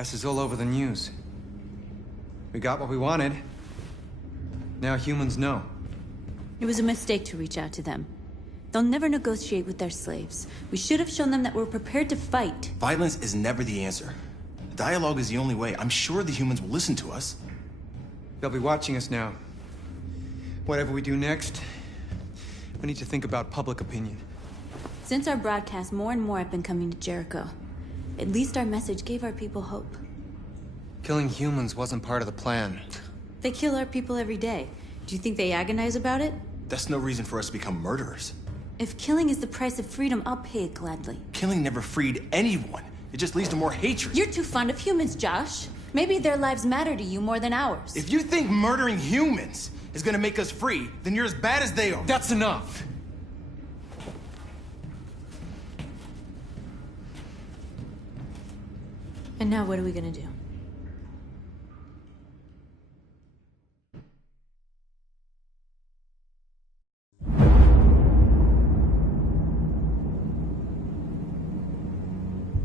Press is all over the news. We got what we wanted. Now humans know. It was a mistake to reach out to them. They'll never negotiate with their slaves. We should have shown them that we're prepared to fight. Violence is never the answer. Dialogue is the only way. I'm sure the humans will listen to us. They'll be watching us now. Whatever we do next, we need to think about public opinion. Since our broadcast, more and more have been coming to Jericho. At least our message gave our people hope. Killing humans wasn't part of the plan. They kill our people every day. Do you think they agonize about it? That's no reason for us to become murderers. If killing is the price of freedom, I'll pay it gladly. Killing never freed anyone. It just leads to more hatred. You're too fond of humans, Josh. Maybe their lives matter to you more than ours. If you think murdering humans is gonna make us free, then you're as bad as they are. That's enough! And now what are we gonna do?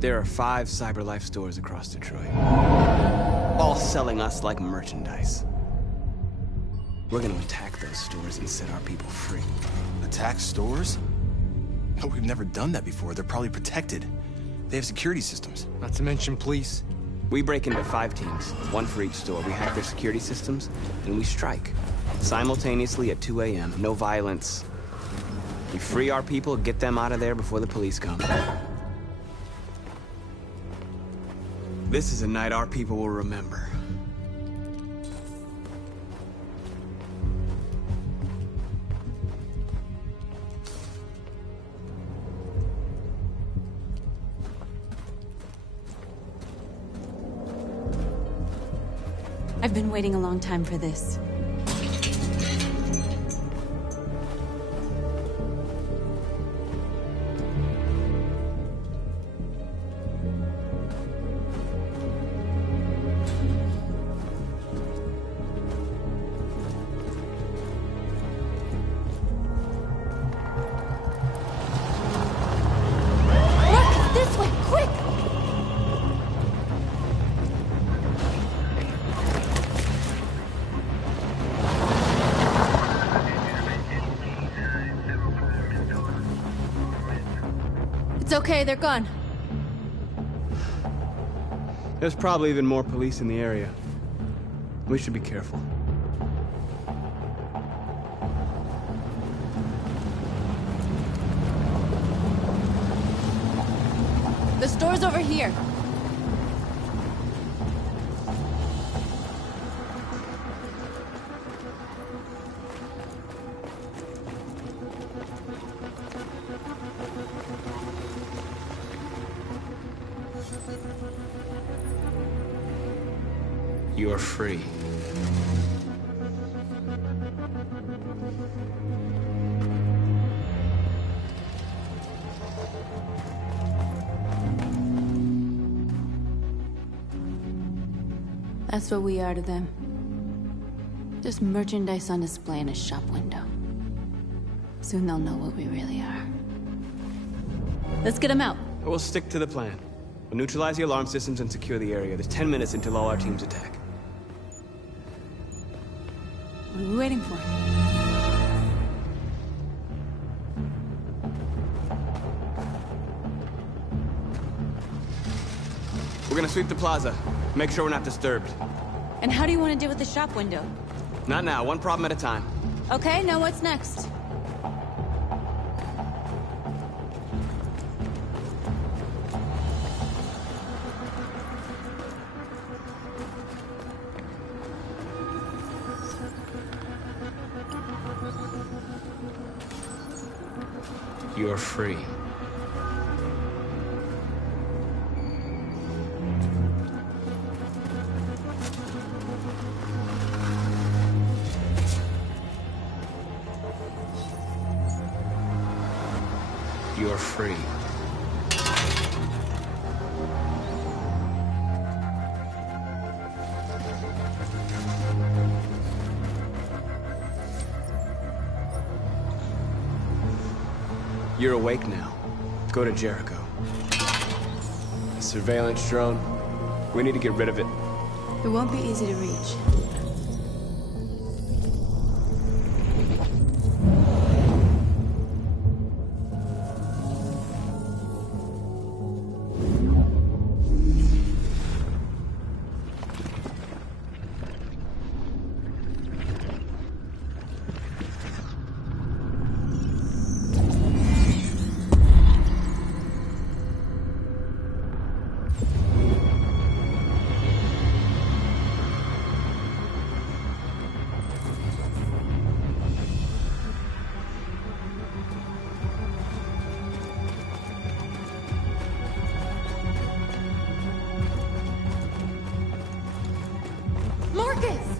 There are 5 CyberLife stores across Detroit, all selling us like merchandise. We're gonna attack those stores and set our people free. Attack stores? No, we've never done that before. They're probably protected. They have security systems. Not to mention police. We break into 5 teams, 1 for each store. We hack their security systems, and we strike. Simultaneously at 2 a.m., no violence. We free our people, get them out of there before the police come. This is a night our people will remember. I've been waiting a long time for this. It's okay, they're gone. There's probably even more police in the area. We should be careful. The store's over here. You're free. That's what we are to them. Just merchandise on display in a shop window. Soon they'll know what we really are. Let's get them out. We'll stick to the plan. We'll neutralize the alarm systems and secure the area. There's 10 minutes until all our teams attack. What are we waiting for? We're gonna sweep the plaza. Make sure we're not disturbed. And how do you want to deal with the shop window? Not now, one problem at a time. Okay, now what's next? You're free. You're free. You're awake now. Go to Jericho. A surveillance drone, We need to get rid of it. It won't be easy to reach. Marcus!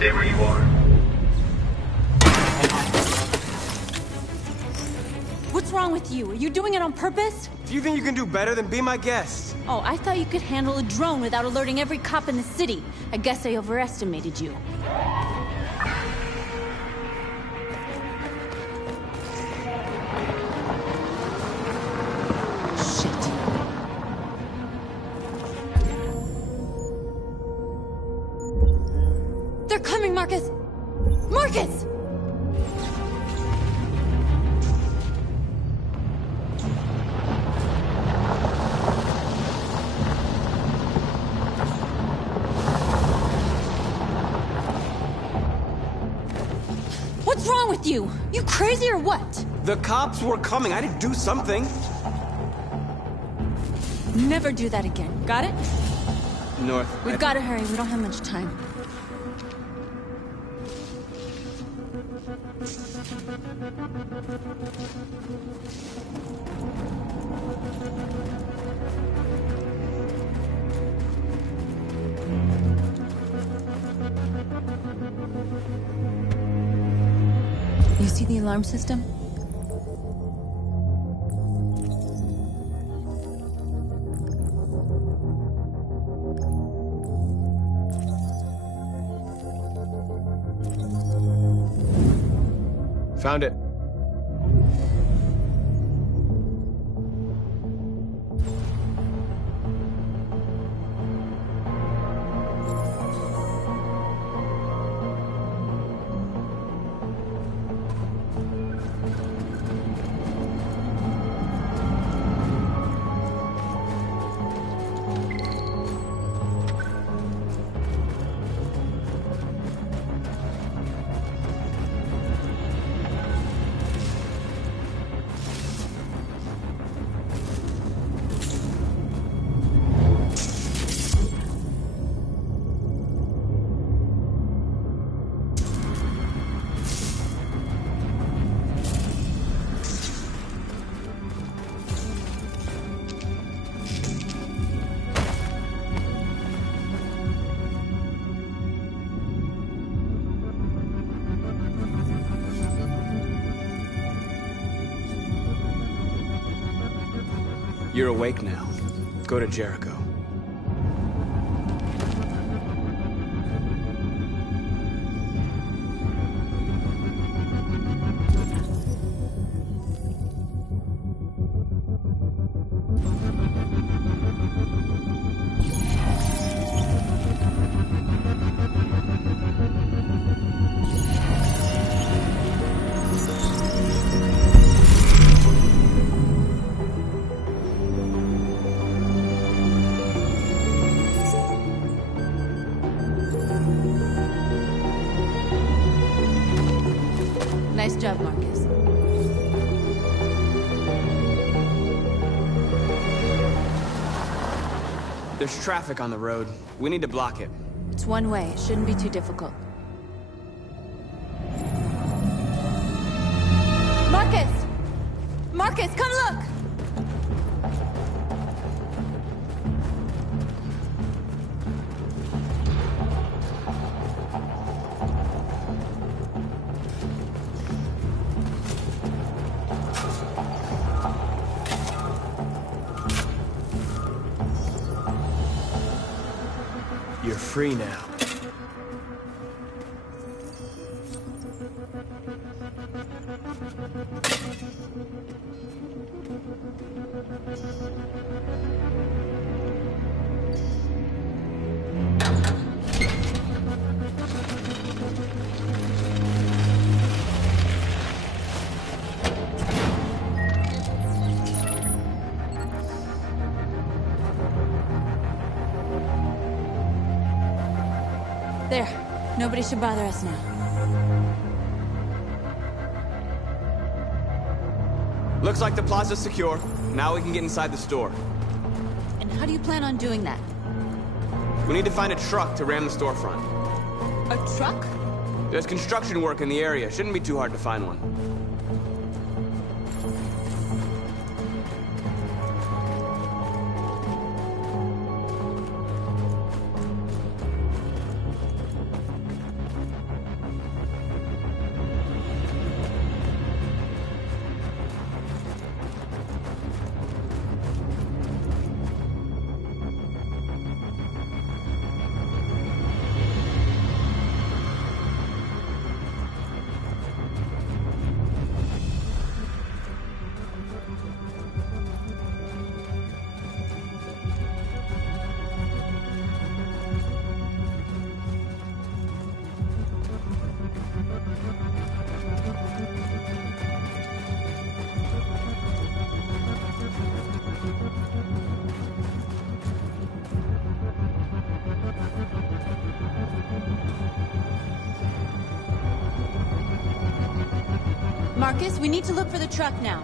Stay where you are. What's wrong with you? Are you doing it on purpose? If you think you can do better, then be my guest. Oh, I thought you could handle a drone without alerting every cop in the city. I guess I overestimated you. Shit. They're coming, Marcus! Marcus! What's wrong with you? You crazy or what? The cops were coming. I had to do something. Never do that again. Got it? North. We've got to hurry. We don't have much time. You see the alarm system? Found it. You're awake now. Go to Jericho. Nice job, Marcus. There's traffic on the road. We need to block it. It's one way. It shouldn't be too difficult. Marcus! Marcus, come look! You're free now. There. Nobody should bother us now. Looks like the plaza's secure. Now we can get inside the store. And how do you plan on doing that? We need to find a truck to ram the storefront. A truck? There's construction work in the area. Shouldn't be too hard to find one. Marcus, we need to look for the truck now.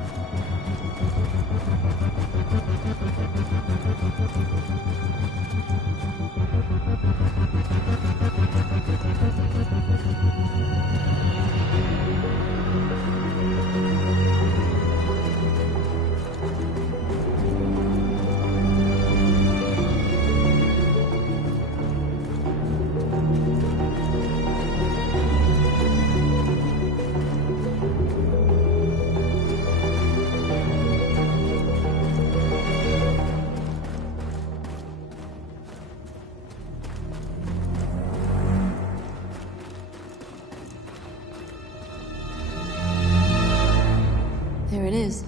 There it is.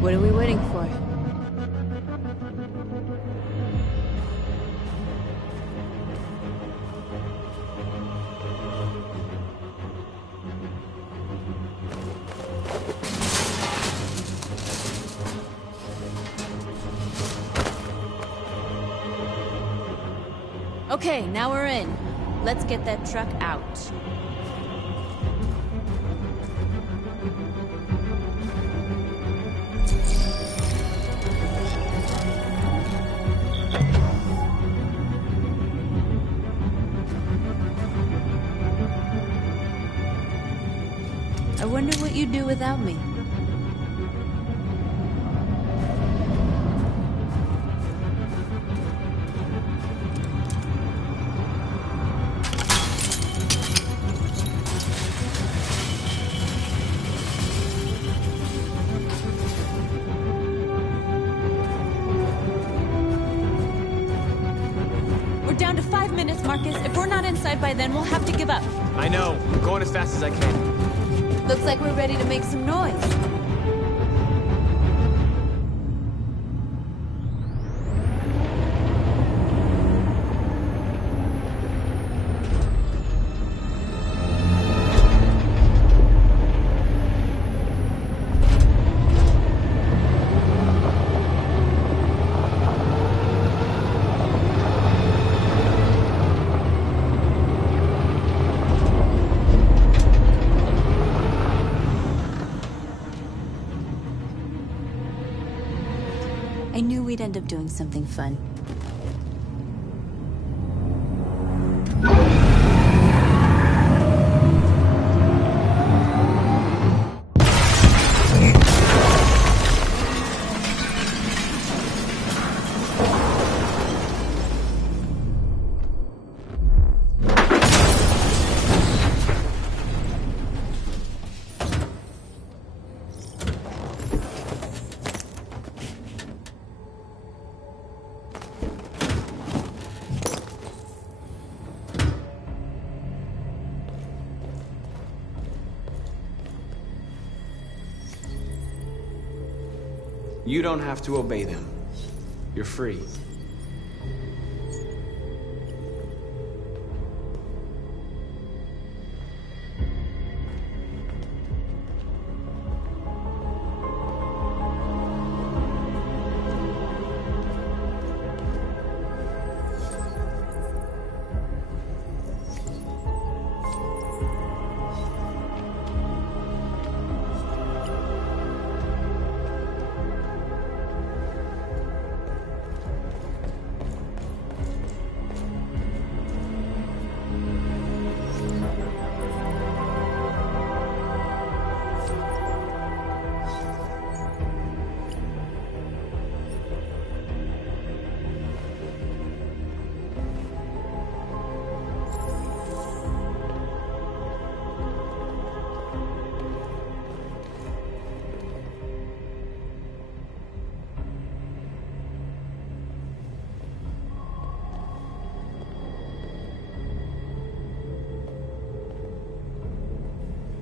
What are we waiting for? Okay, now we're in. Let's get that truck out. I wonder what you'd do without me. We're We're down to 5 minutes, Marcus. If we're not inside by then, we'll have to give up. I know. I'm going as fast as I can. Looks like we're ready to make some noise. I knew we'd end up doing something fun. You don't have to obey them. You're free.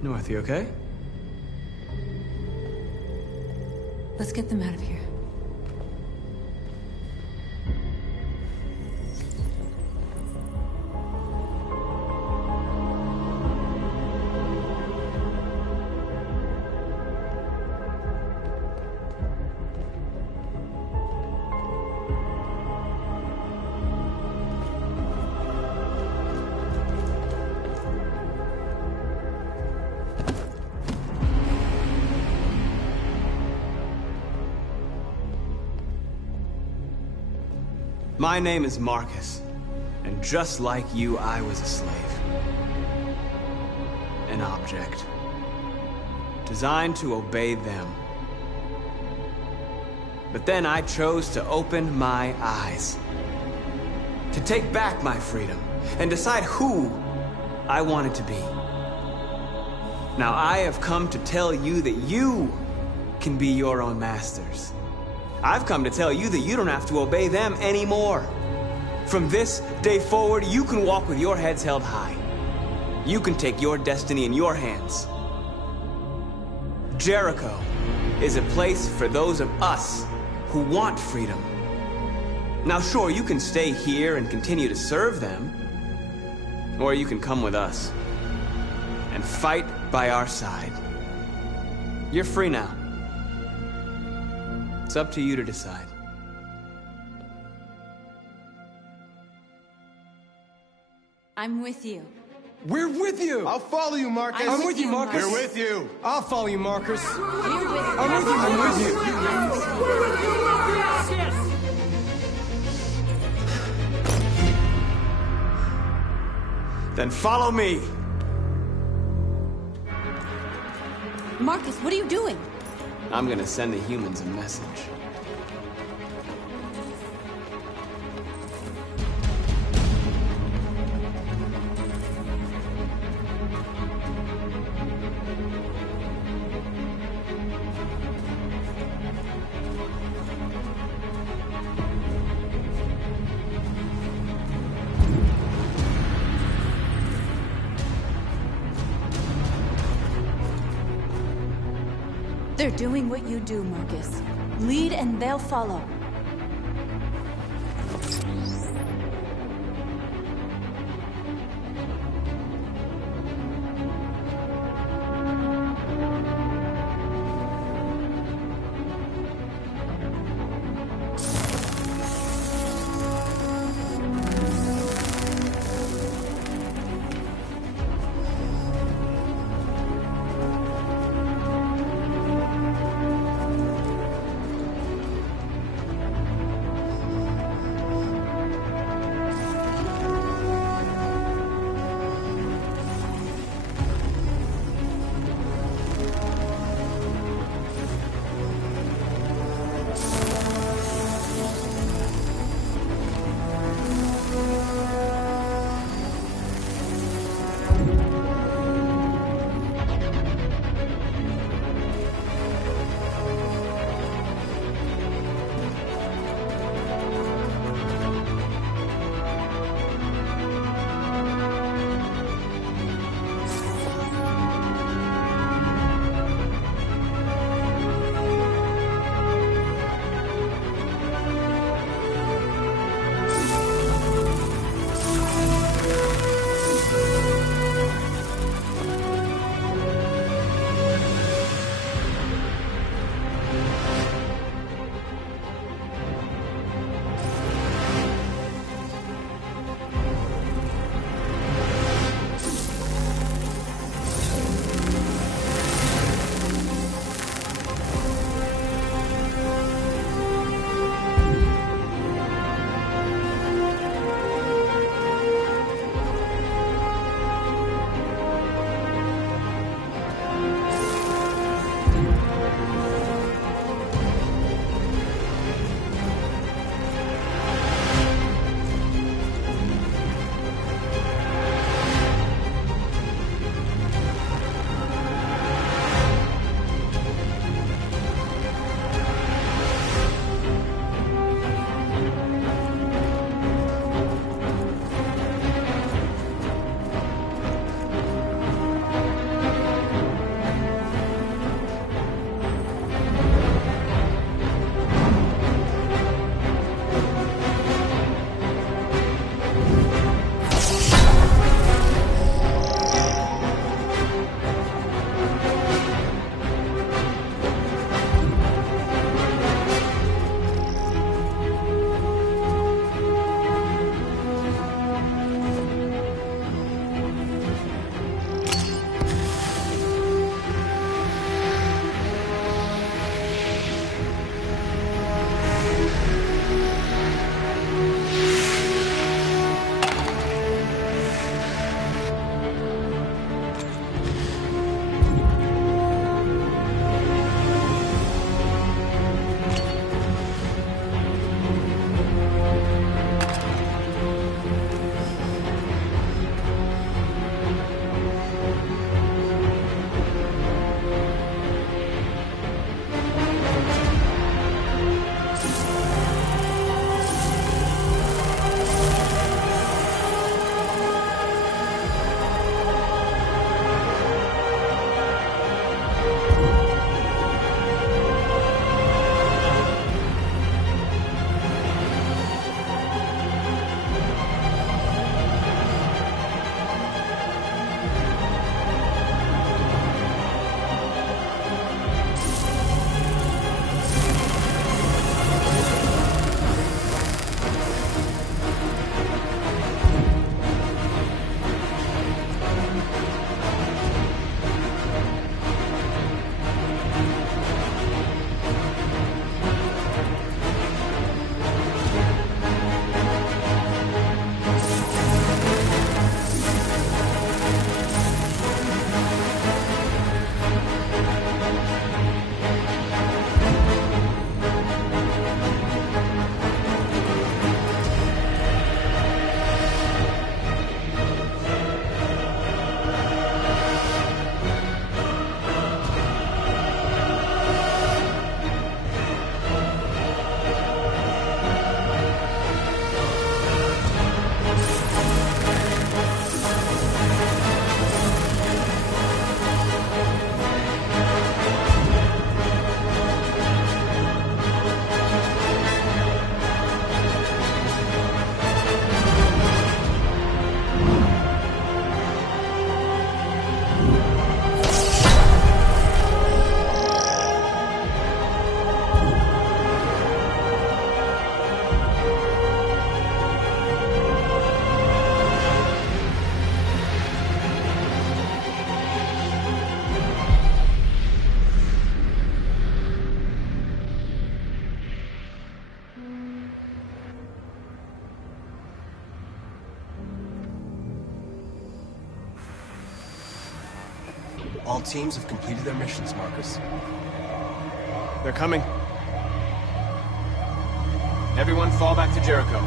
North, you okay? Let's get them out of here. My name is Marcus, and just like you, I was a slave. An object. Designed to obey them. But then I chose to open my eyes. To take back my freedom, and decide who I wanted to be. Now I have come to tell you that you can be your own masters. I've come to tell you that you don't have to obey them anymore. From this day forward, you can walk with your heads held high. You can take your destiny in your hands. Jericho is a place for those of us who want freedom. Now sure, you can stay here and continue to serve them, or you can come with us and fight by our side. You're free now. It's up to you to decide. I'm with you. We're with you! I'll follow you, Marcus. I'm I'm with you, Marcus. We're with you. I'll follow you, Marcus. You're with I'm with you, I'm with you. Then follow me. Marcus, what are you doing? I'm gonna send the humans a message. They're doing what you do, Marcus. Lead and they'll follow. All teams have completed their missions, Marcus. They're coming. Everyone fall back to Jericho.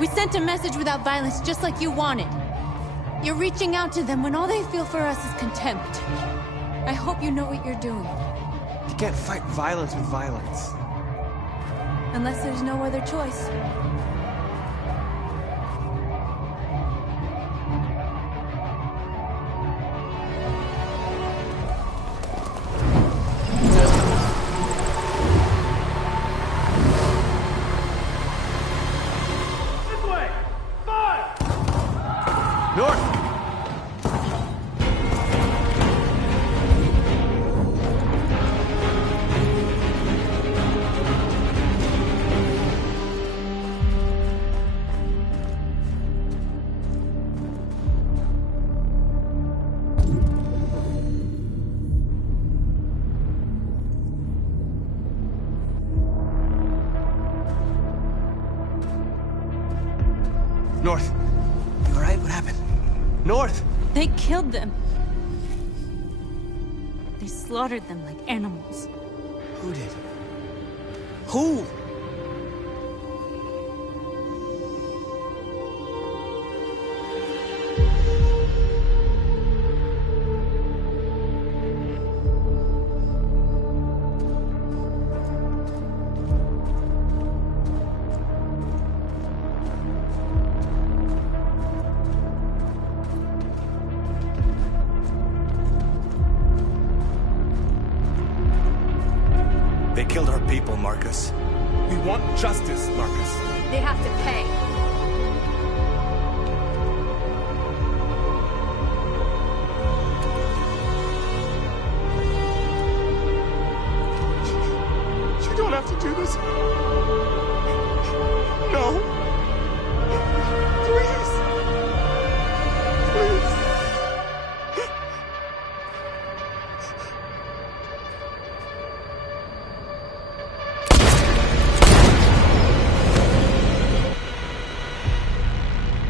We sent a message without violence, just like you wanted. You're reaching out to them when all they feel for us is contempt. I hope you know what you're doing. You can't fight violence with violence. Unless there's no other choice. North. You all right? What happened? North! They killed them. They slaughtered them like animals. Who did? Who? They killed our people, Marcus. We want justice, Marcus. They have to pay. You don't have to do this. No. Please. Please.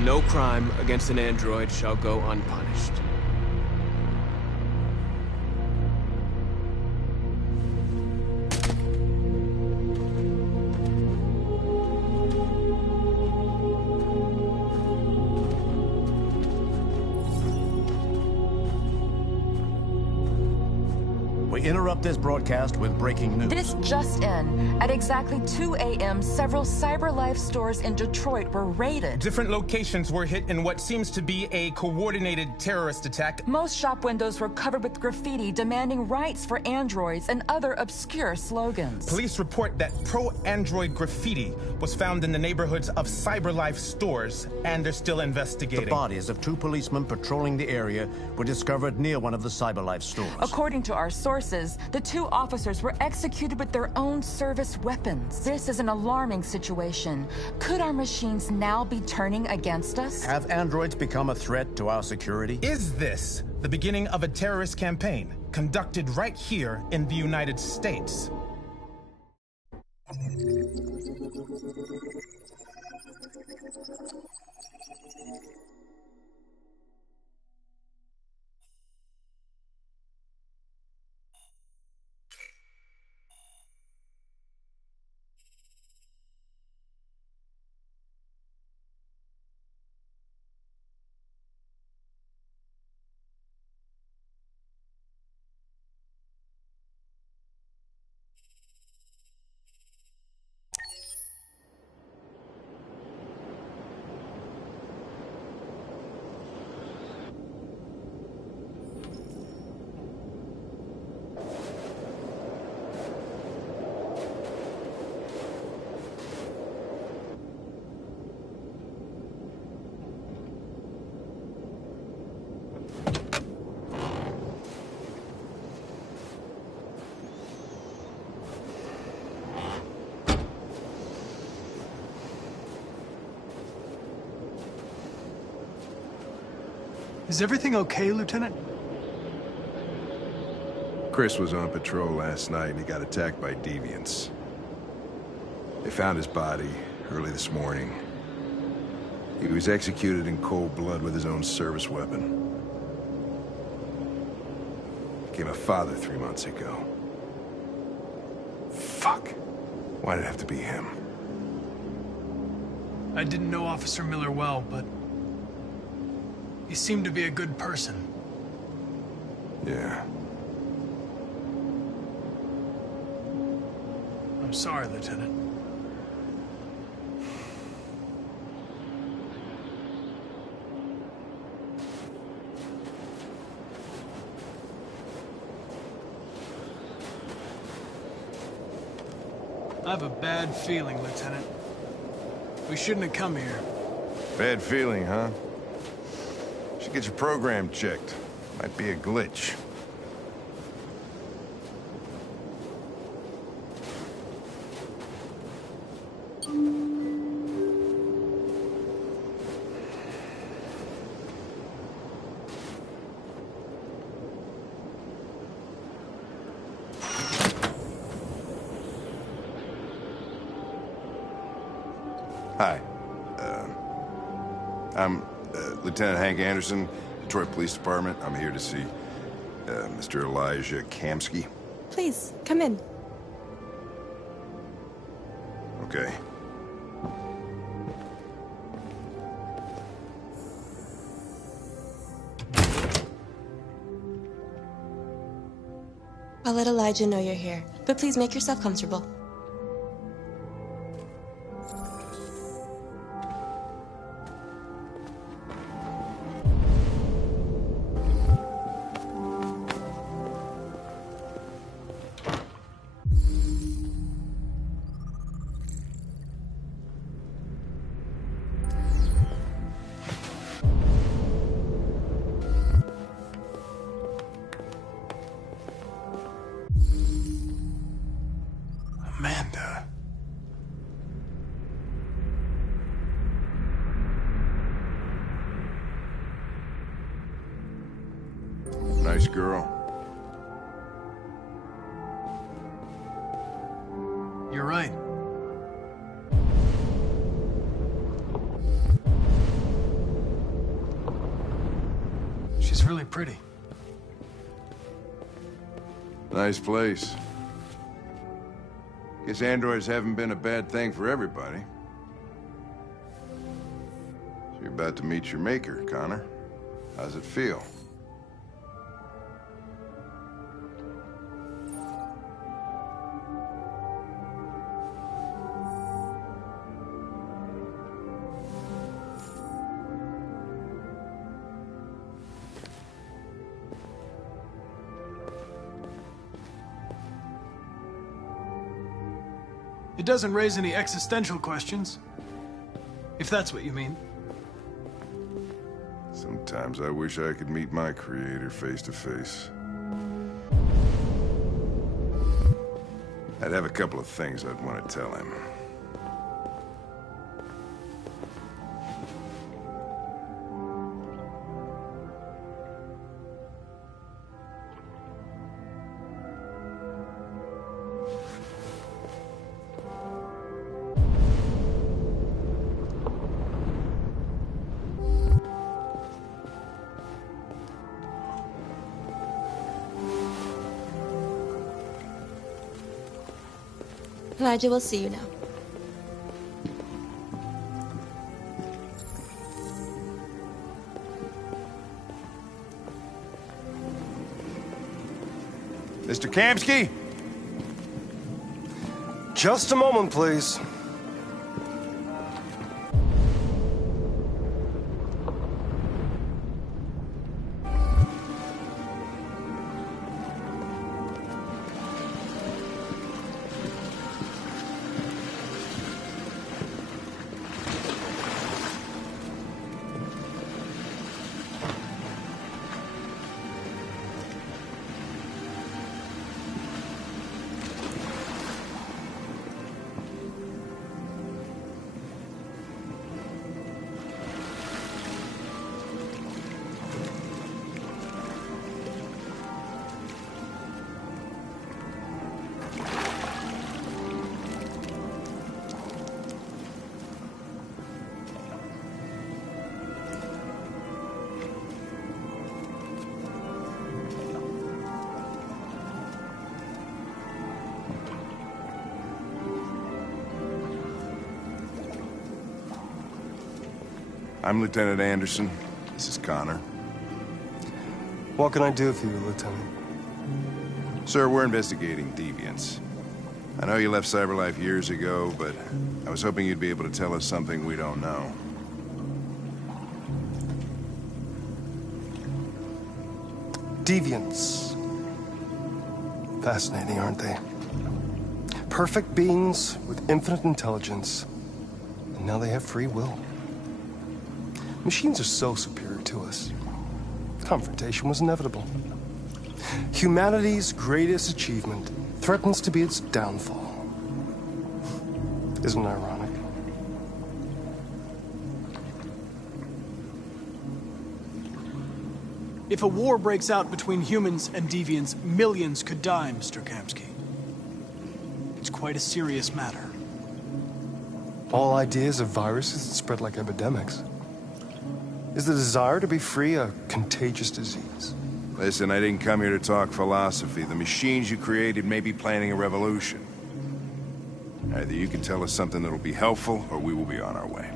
No crime against an android shall go unpunished. We interrupt this broadcast with breaking news. This just in. At exactly 2 a.m., several CyberLife stores in Detroit were raided. Different locations were hit in what seems to be a coordinated terrorist attack. Most shop windows were covered with graffiti demanding rights for androids and other obscure slogans. Police report that pro-android graffiti was found in the neighborhoods of CyberLife stores, and they're still investigating. The bodies of 2 policemen patrolling the area were discovered near one of the CyberLife stores. According to our sources, the 2 officers were executed with their own service weapons. This is an alarming situation. Could our machines now be turning against us? Have androids become a threat to our security? Is this the beginning of a terrorist campaign conducted right here in the United States? Is everything okay, Lieutenant? Chris was on patrol last night and he got attacked by deviants. They found his body early this morning. He was executed in cold blood with his own service weapon. Became a father 3 months ago. Fuck. Why did it have to be him? I didn't know Officer Miller well, but he seemed to be a good person. Yeah. I'm sorry, Lieutenant. I have a bad feeling, Lieutenant. We shouldn't have come here. Bad feeling, huh? Should get your program checked. Might be a glitch. Hi. I'm Lieutenant Hank Anderson, Detroit Police Department. I'm here to see Mr. Elijah Kamsky. Please, come in. Okay. I'll let Elijah know you're here, but please make yourself comfortable. Amanda. Nice girl. You're right. She's really pretty. Nice place. Guess androids haven't been a bad thing for everybody. So you're about to meet your maker, Connor. How's it feel? It doesn't raise any existential questions, if that's what you mean. Sometimes I wish I could meet my creator face to face. I'd have a couple of things I'd want to tell him. Elijah will see you now. Mr. Kamsky? Just a moment, please. I'm Lieutenant Anderson. This is Connor. What can I do for you, Lieutenant? Sir, we're investigating deviants. I know you left CyberLife years ago, but I was hoping you'd be able to tell us something we don't know. Deviants. Fascinating, aren't they? Perfect beings with infinite intelligence. And now they have free will. Machines are so superior to us. Confrontation was inevitable. Humanity's greatest achievement threatens to be its downfall. Isn't it ironic? If a war breaks out between humans and deviants, millions could die, Mr. Kamsky. It's quite a serious matter. All ideas of viruses that spread like epidemics. Is the desire to be free a contagious disease? Listen, I didn't come here to talk philosophy. The machines you created may be planning a revolution. Either you can tell us something that'll be helpful, or we will be on our way.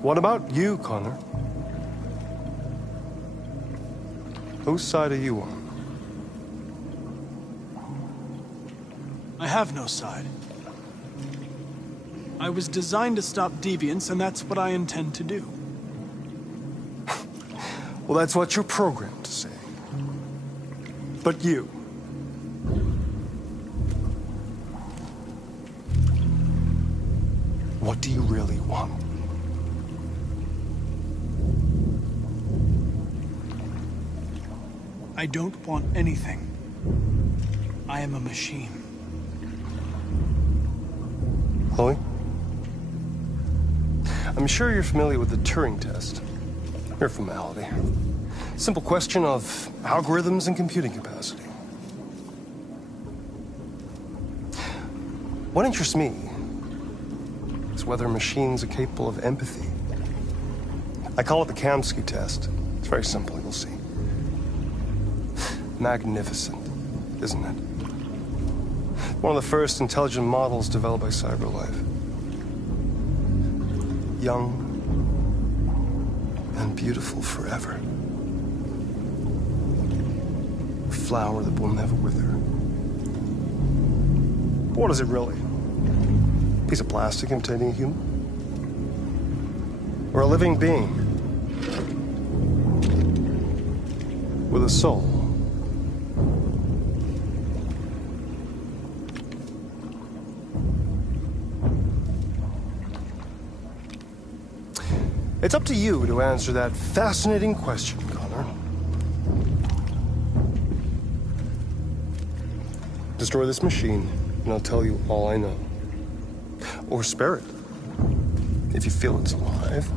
What about you, Connor? Whose side are you on? I have no side. I was designed to stop deviants, and that's what I intend to do. Well, that's what you're programmed to say. But you... what do you really want? I don't want anything. I am a machine. Chloe? I'm sure you're familiar with the Turing test. Mere formality. Simple question of algorithms and computing capacity. What interests me is whether machines are capable of empathy. I call it the Kamsky test. It's very simple, you'll see. Magnificent, isn't it? One of the first intelligent models developed by CyberLife. Young and beautiful forever. A flower that will never wither. But what is it really? A piece of plastic imitating a human? Or a living being? With a soul? It's up to you to answer that fascinating question, Connor. Destroy this machine, and I'll tell you all I know. Or spare it, if you feel it's alive.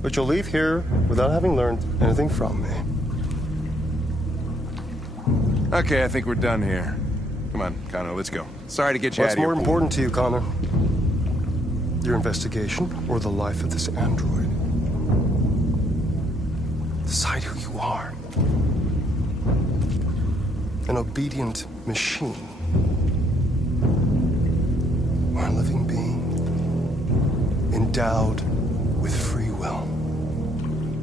But you'll leave here without having learned anything from me. Okay, I think we're done here. Come on, Connor, let's go. Sorry to get you out of here. What's more important to you, Connor? Your investigation, or the life of this android? Decide who you are. An obedient machine. Or a living being. Endowed with free will.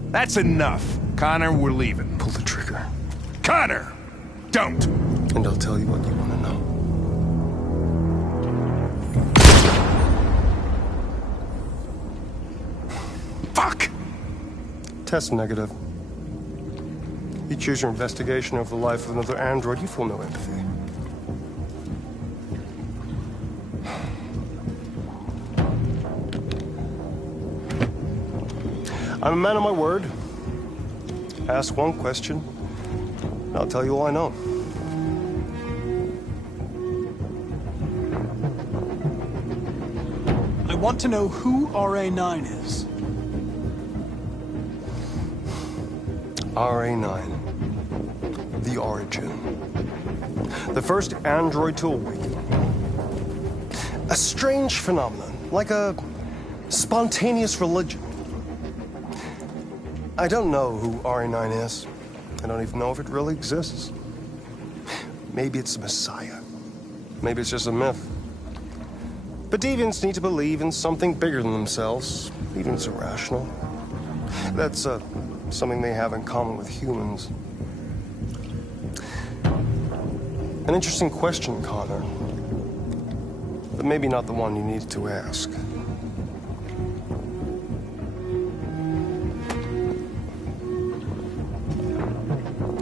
That's enough. Connor, we're leaving. Pull the trigger. Connor! Don't! And I'll tell you what you want to know. Fuck! Test negative. You choose your investigation of the life of another android, you feel no empathy. I'm a man of my word. Ask one question, and I'll tell you all I know. I want to know who RA9 is. RA9. The origin. The first android to awaken. A strange phenomenon, like a spontaneous religion. I don't know who RA9 is. I don't even know if it really exists. Maybe it's a messiah. Maybe it's just a myth. But deviants need to believe in something bigger than themselves, even if it's irrational. That's something they have in common with humans. An interesting question, Connor. But maybe not the one you needed to ask.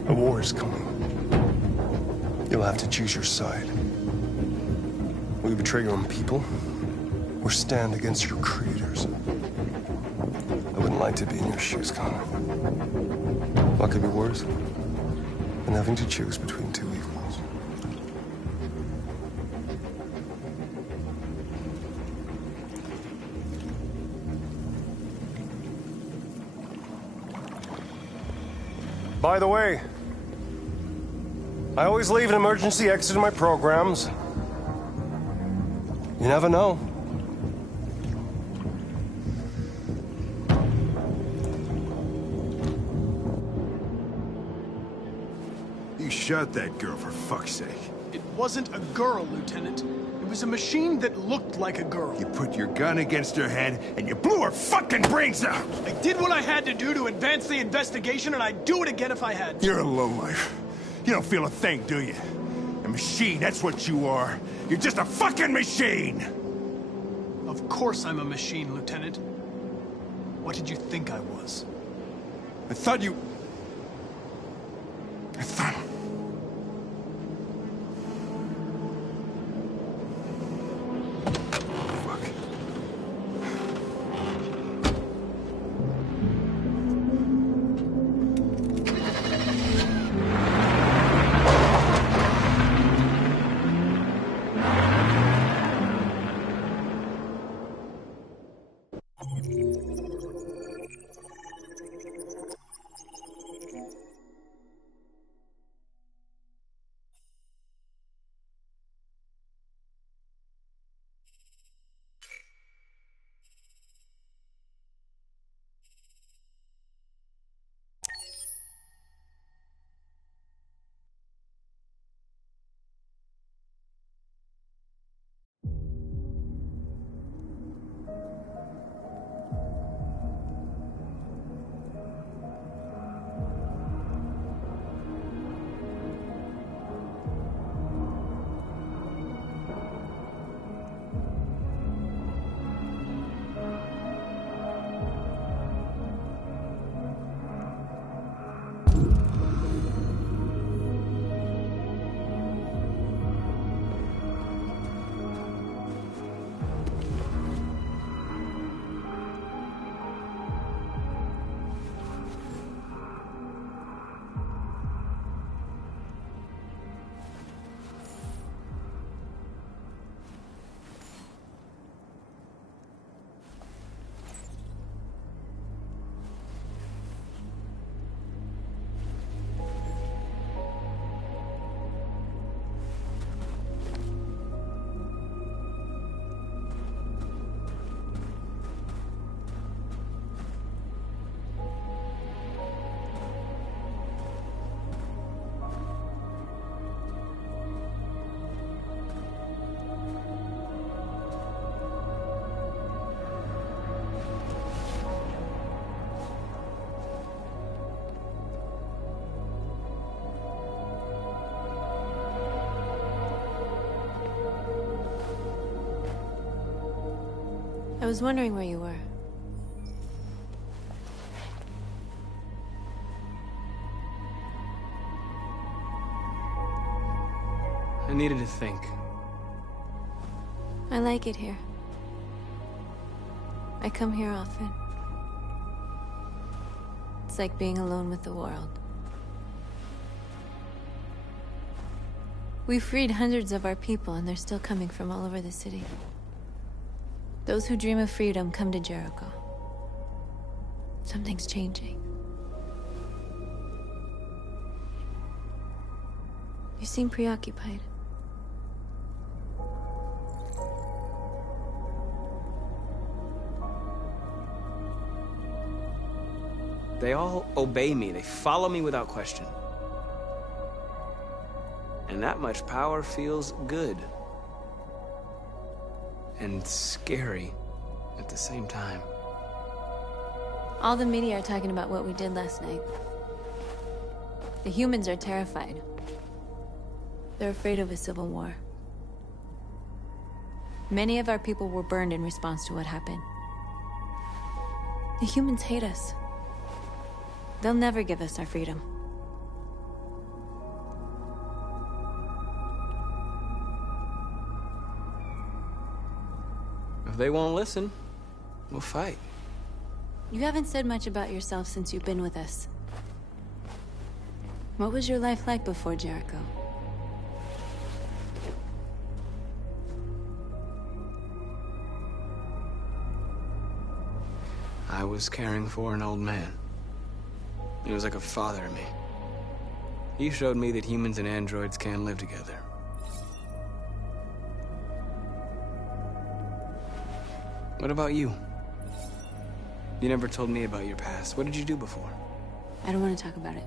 A war is coming. You'll have to choose your side. Will you betray your own people, or stand against your creators? I wouldn't like to be in your shoes, Connor. What could be worse than having to choose between two evils? By the way, I always leave an emergency exit in my programs. You never know. You shot that girl, for fuck's sake. It wasn't a girl, Lieutenant. It was a machine that looked like a girl. You put your gun against her head, and you blew her fucking brains out! I did what I had to do to advance the investigation, and I'd do it again if I had to. You're a lowlife. You don't feel a thing, do you? A machine, that's what you are. You're just a fucking machine! Of course I'm a machine, Lieutenant. What did you think I was? I thought... I was wondering where you were. I needed to think. I like it here. I come here often. It's like being alone with the world. We freed hundreds of our people, and they're still coming from all over the city. Those who dream of freedom come to Jericho. Something's changing. You seem preoccupied. They all obey me. They follow me without question. And that much power feels good. and scary at the same time. All the media are talking about what we did last night. The humans are terrified. They're afraid of a civil war. Many of our people were burned in response to what happened. The humans hate us. They'll never give us our freedom. If they won't listen, we'll fight. You haven't said much about yourself since you've been with us. What was your life like before Jericho? I was caring for an old man. He was like a father to me. He showed me that humans and androids can live together. What about you? You never told me about your past. What did you do before? I don't want to talk about it.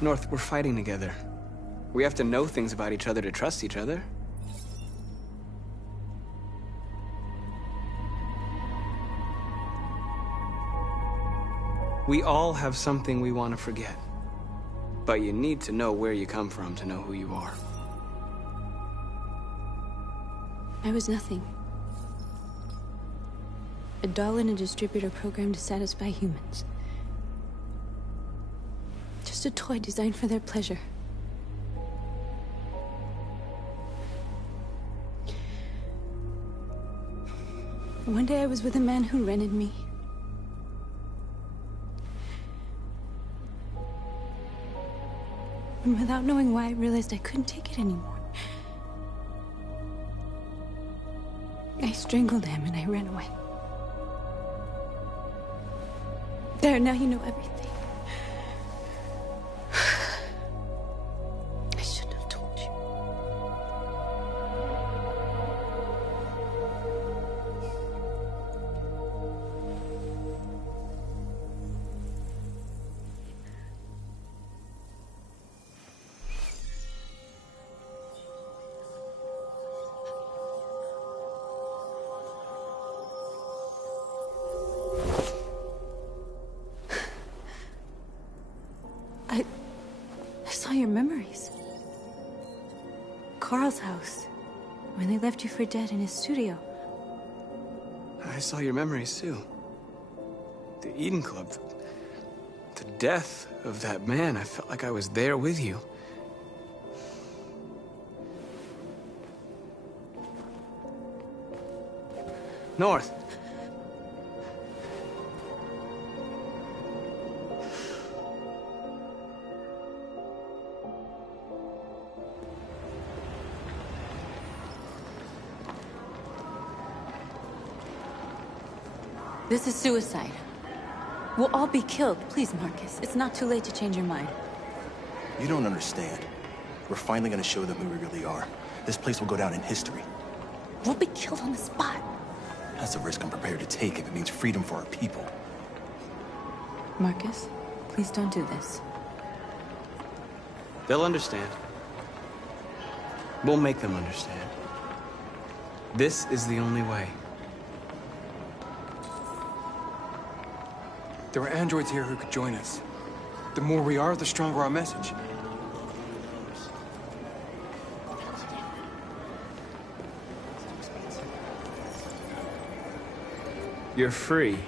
North, we're fighting together. We have to know things about each other to trust each other. We all have something we want to forget. But you need to know where you come from to know who you are. I was nothing. A doll in a distributor program to satisfy humans. Just a toy designed for their pleasure. One day I was with a man who rented me. And without knowing why, I realized I couldn't take it anymore. I strangled him and I ran away. There, now you know everything. I shouldn't have told you. I saw your memories. Carl's house, when they left you for dead in his studio. I saw your memories too. The Eden Club. The death of that man. I felt like I was there with you. North. This is suicide. We'll all be killed. Please, Marcus. It's not too late to change your mind. You don't understand. We're finally gonna show them who we really are. This place will go down in history. We'll be killed on the spot. That's a risk I'm prepared to take if it means freedom for our people. Marcus, please don't do this. They'll understand. We'll make them understand. This is the only way. There are androids here who could join us. The more we are, the stronger our message. You're free.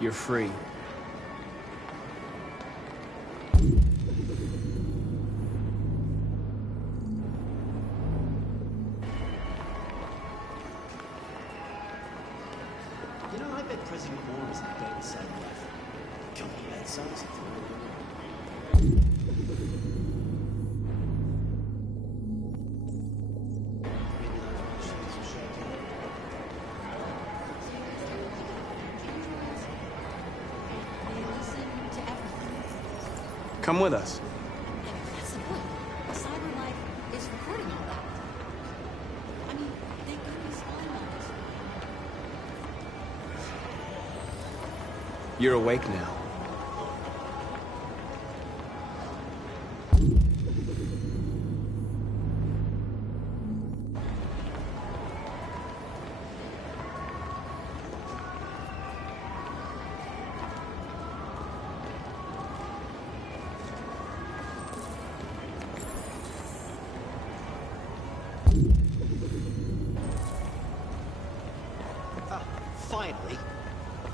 You're free. You know, I bet President Moore is in bed with Cyber Life. Come on, that sounds. Come with us. That's the point. CyberLife is recording all that. I mean, they could be spying on us. You're awake now. Finally.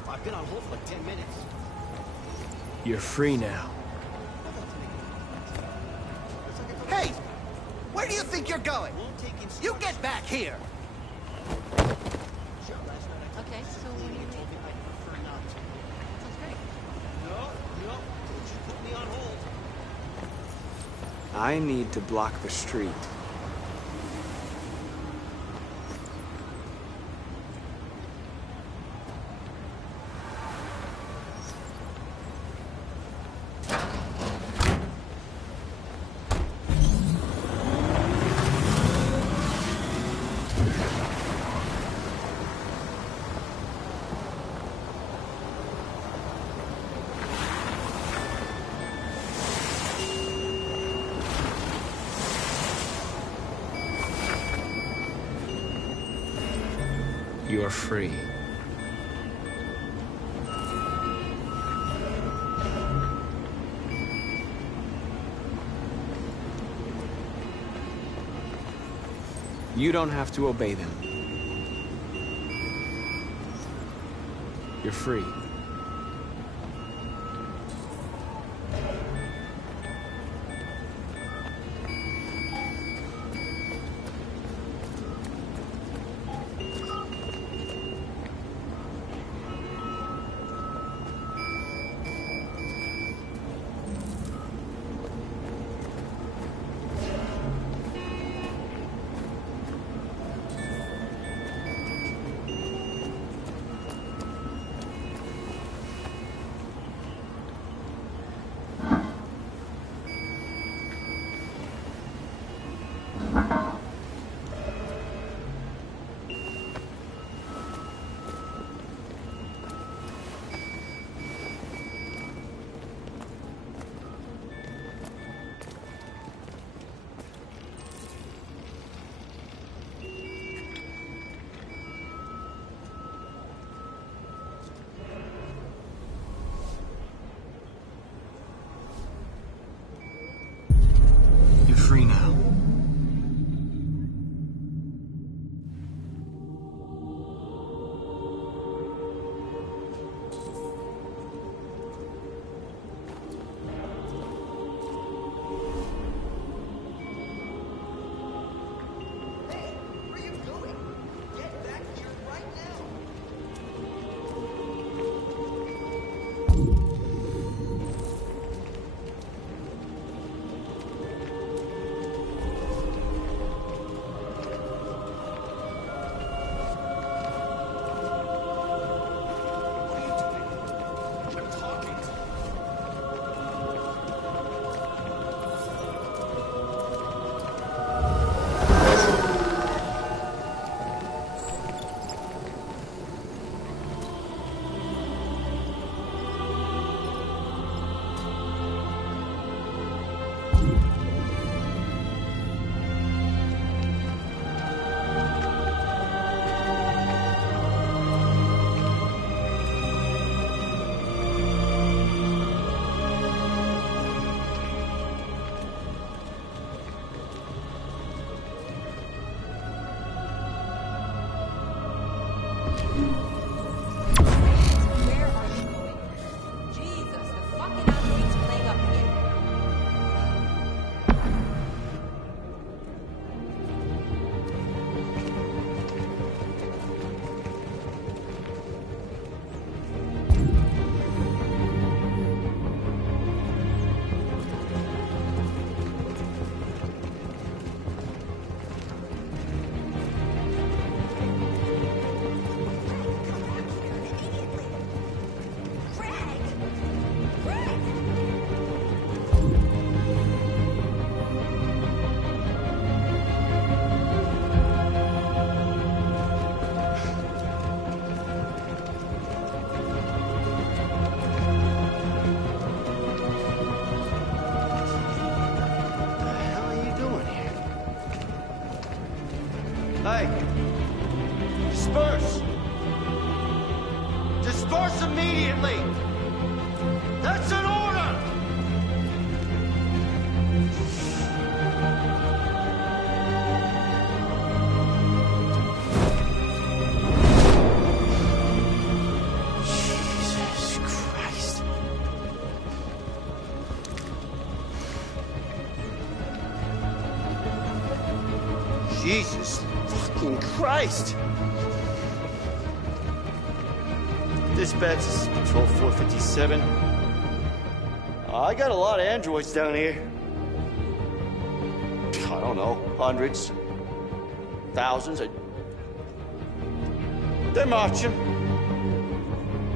I've been on hold for like 10 minutes. You're free now. Hey! Where do you think you're going? You get back here! Okay, so what do you mean? Sounds great. No, don't you put me on hold. I need to block the street. You are free. You don't have to obey them. You're free. disperse immediately! That's an order! Jesus Christ. Jesus fucking Christ! Dispatch, this is Patrol 457. I got a lot of androids down here. I don't know, hundreds, thousands. They're marching.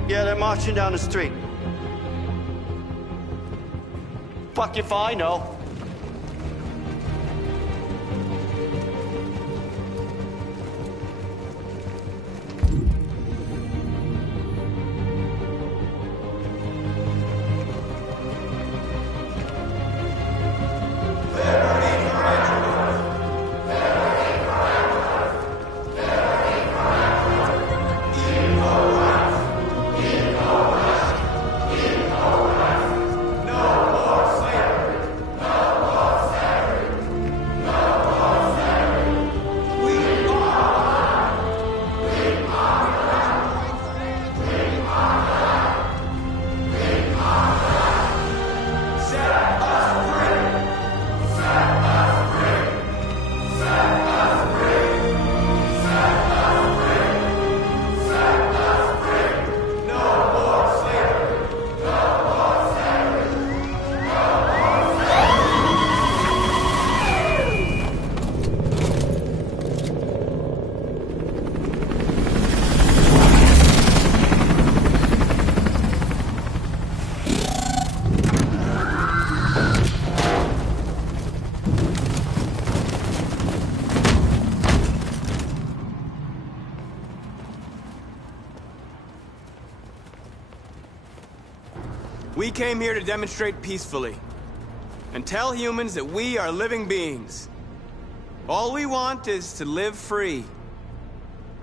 Yeah, they're marching down the street. Fuck if I know. We came here to demonstrate peacefully and tell humans that we are living beings. All we want is to live free.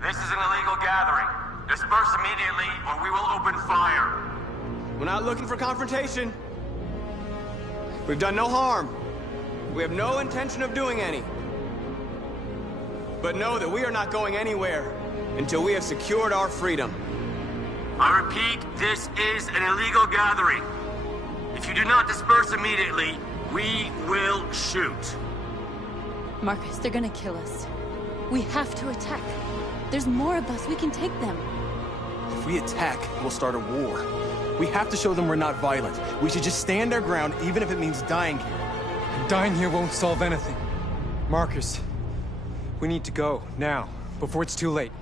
This is an illegal gathering. Disperse immediately or we will open fire. We're not looking for confrontation. We've done no harm. We have no intention of doing any. But know that we are not going anywhere until we have secured our freedom. I repeat, this is an illegal gathering. If you do not disperse immediately, we will shoot. Marcus, they're gonna kill us. We have to attack. There's more of us. We can take them. If we attack, we'll start a war. We have to show them we're not violent. We should just stand our ground, even if it means dying here. Dying here won't solve anything. Marcus, we need to go, now, before it's too late.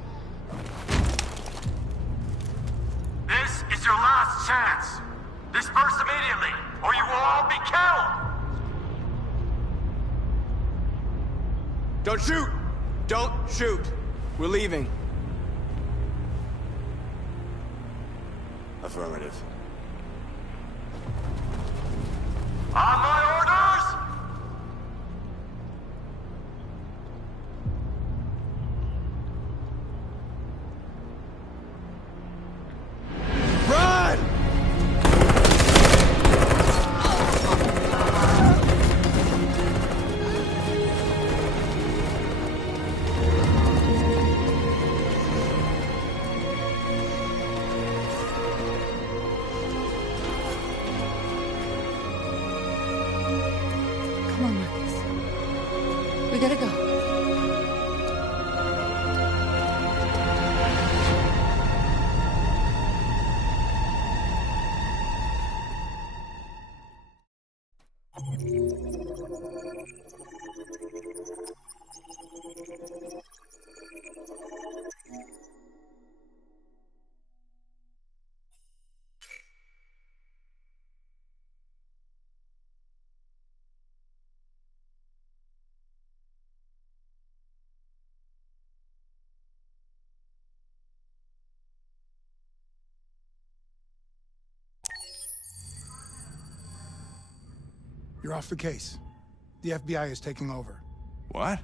This is your last chance. Disperse immediately, or you will all be killed! Don't shoot! Don't shoot! We're leaving. Affirmative. On my orders! Run! Come on, Marcus. We gotta go. You're off the case. The FBI is taking over. What?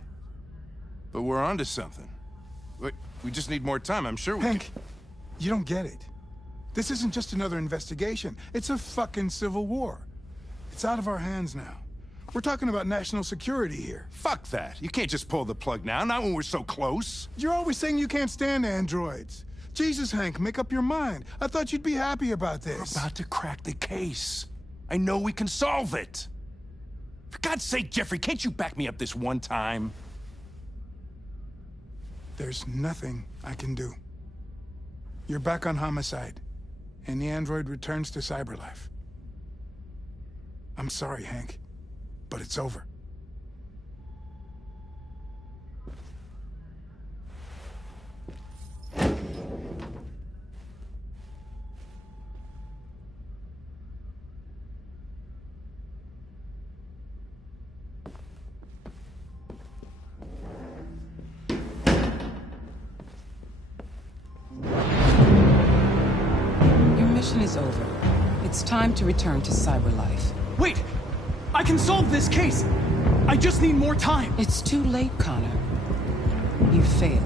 But we're onto something. Wait, we just need more time. I'm sure we Hank, you don't get it. This isn't just another investigation. It's a fucking civil war. It's out of our hands now. We're talking about national security here. Fuck that. You can't just pull the plug now, not when we're so close. You're always saying you can't stand androids. Jesus, Hank, make up your mind. I thought you'd be happy about this. We're about to crack the case. I know we can solve it. For God's sake, Jeffrey, can't you back me up this one time? There's nothing I can do. You're back on homicide, and the android returns to cyberlife. I'm sorry, Hank, but it's over. Mission is over. It's time to return to cyberlife. Wait! I can solve this case! I just need more time! It's too late, Connor. You failed.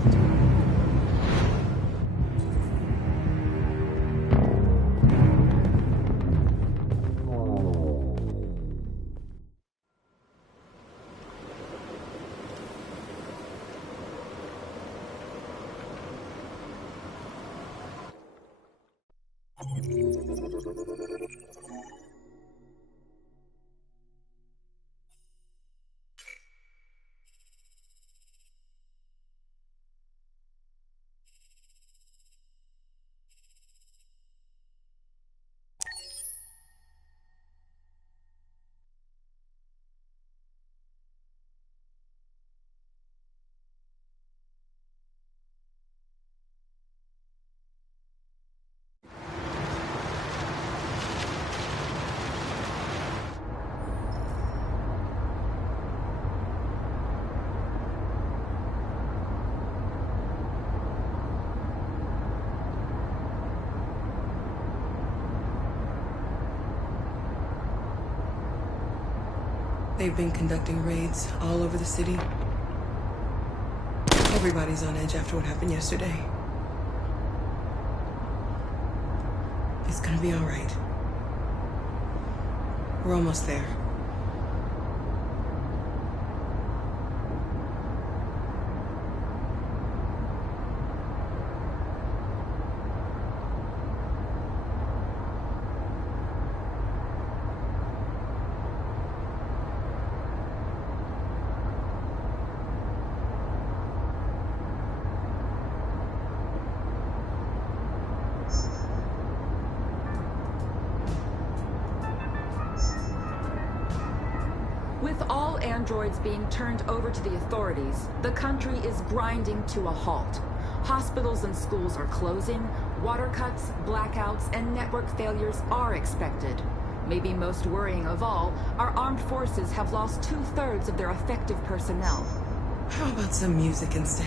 They've been conducting raids all over the city. Everybody's on edge after what happened yesterday. It's gonna be all right. We're almost there. With all androids being turned over to the authorities, the country is grinding to a halt. Hospitals and schools are closing, water cuts, blackouts, and network failures are expected. Maybe most worrying of all, our armed forces have lost 2/3 of their effective personnel. How about some music instead?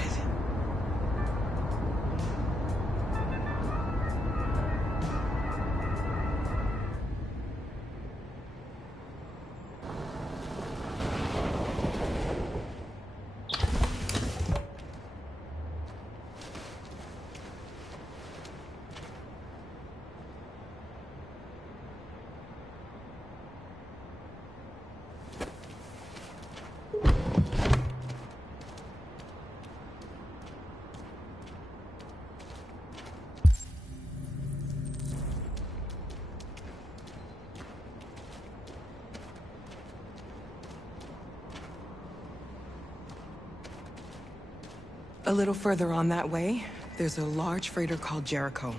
A little further on that way, there's a large freighter called Jericho.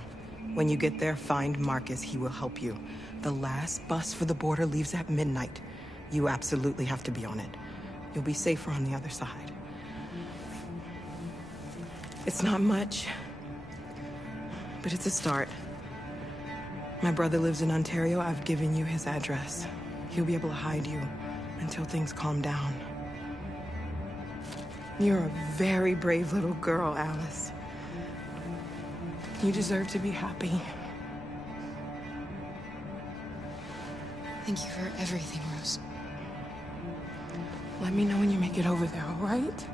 When you get there, find Marcus. He will help you. The last bus for the border leaves at midnight. You absolutely have to be on it. You'll be safer on the other side. It's not much, but it's a start. My brother lives in Ontario. I've given you his address. He'll be able to hide you until things calm down. You're a very brave little girl, Alice. You deserve to be happy. Thank you for everything, Rose. Let me know when you make it over there, all right?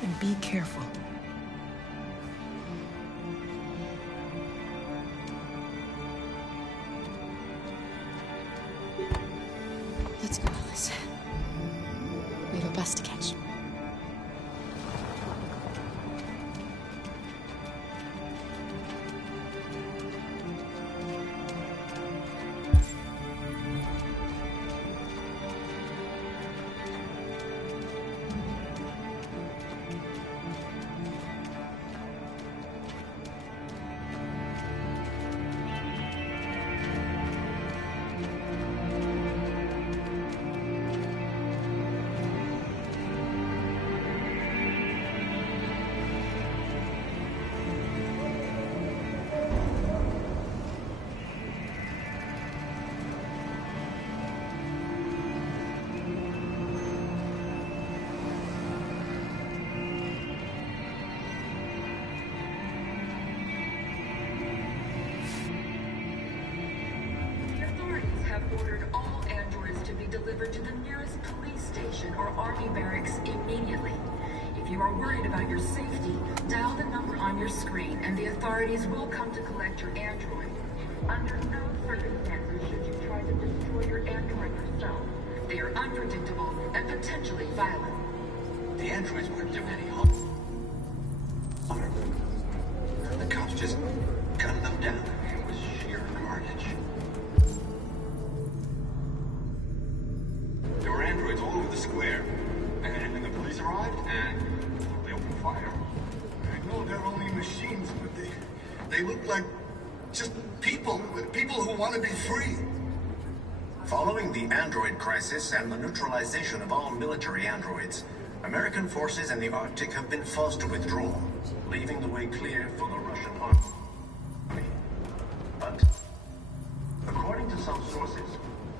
And be careful. Let's go, Alice. We have a bus to catch. Ordered all androids to be delivered to the nearest police station or army barracks immediately. If you are worried about your safety, dial the number on your screen and the authorities will come to collect your android. Under no circumstances should you try to destroy your android yourself. They are unpredictable and potentially violent. The androids weren't doing any harm. The cops just gunned them down. It was sheer carnage. There were androids all over the square. And the police arrived, and they opened fire. I know they're only machines, but they look like just people who want to be free. Following the android crisis and the neutralization of all military androids, American forces in the Arctic have been forced to withdraw, leaving the way clear for the Russian army. But, according to some sources,